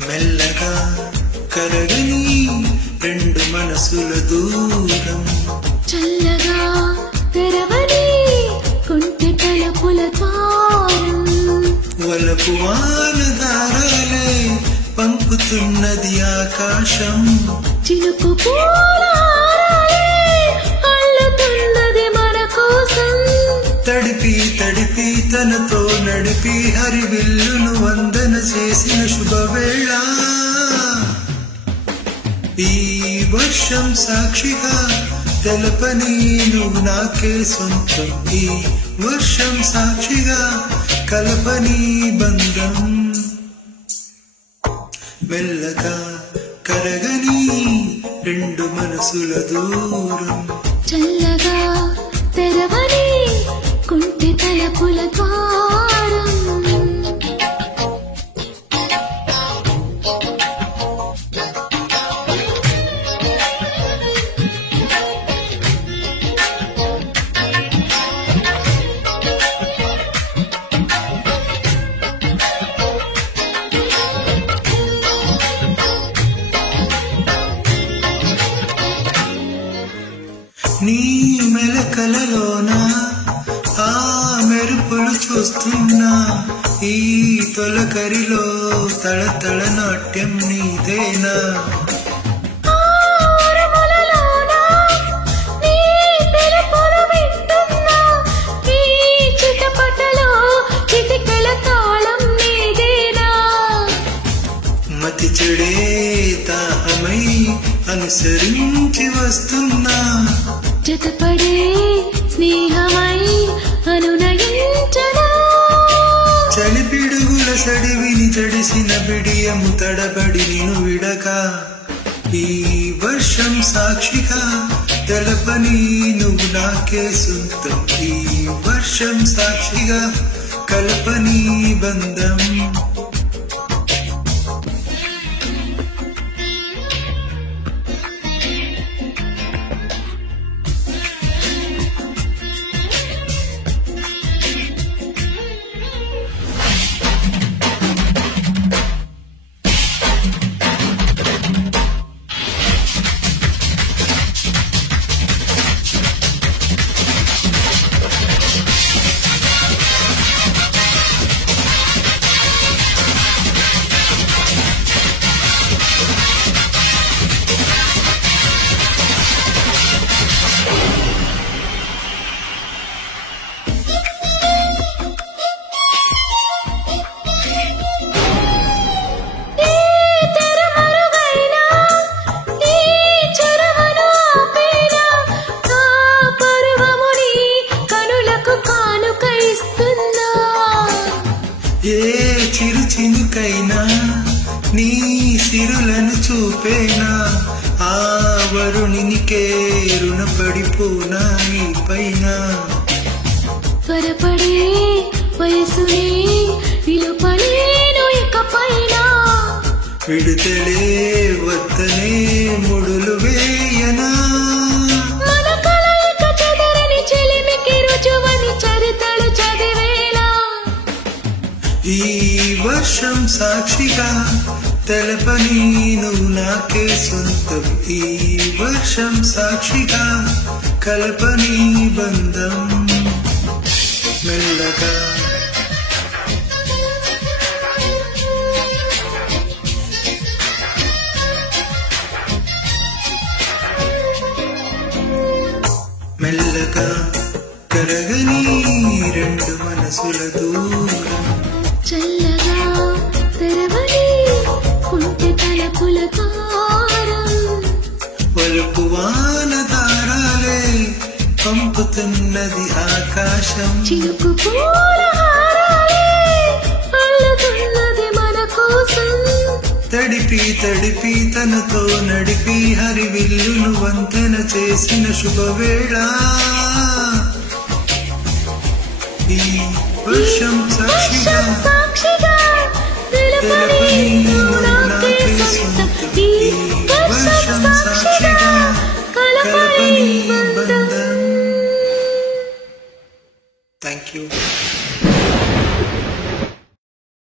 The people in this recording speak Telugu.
మెల్లగా కరగని రెండు మనసుల దూరం చల్లగా తెరవని కుంటి తలుపుల ద్వారం వలపు వానదారాలే పంపుతున్నది ఆకాశం చినుకు పూలారాలే అల్లుతున్నది మన కోసం తడిపి తడిపి తనతో నడిపి హరివిల్లును వందన చేసిన శుభవేళ ఈ వర్షం సాక్షిగా తెలపని నువ్వు నాకే సొంతం ఈ వర్షం సాక్షిగా కలపని బంధం మెల్లగా కరగని రెండు మనసుల దూరం చల్లగా తెరవని కుంటి తలుపుల ద్వారం నీ మెలకలలోన ఆ మెరుపులు చూస్తున్నా ఈ తొలకరిలో తళతళ నాట్యం నీదేనా మతి చెడే తాహమై అనుసరించి వస్తున్నా జతపడే స్నేహమై అనునయించనా చలిపిడుగుల సడివిని జడిసిన బిడియము తడబడి నిను విడక ఈ వర్షం సాక్షిగా తెలపని నువ్వు నాకే సొంతం ఈ వర్షం సాక్షిగా కల్పని బంధం ఏ చిరు చినుకైనా నీ సిరులను చూపేనా ఆ వరుణినికే రుణపడిపోనా నీ పైన త్వరపడే వయసునే నిలుపలేను ఇకపైన విడుదలే వద్దనే ముడులు వేయనా మన కలయిక చెదరని చెలిమికి రుజువని చరితలు చదివేలా ఈ వర్షం సాక్షిగా తెలపని నువ్వు నాకే సొంతం ఈ వర్షం సాక్షిగా కల్పని బంధం మెల్లగా మెల్లగా కరగని రెండు మనసుల దూరం చల్లగా తెరవని కుంటి తలుపుల ద్వారం వలుపు వానదారాలే పంపుతున్నది ఆకాశం చినుకు పూలహారాలే అల్లుతున్నది మన కోసం తడిపి తడిపి తనతో నడిపి హరివిల్లును వంతెన చేసిన శుభవేళ ఈ వర్షం సాక్షిగా సాక్షిగా తెలుపని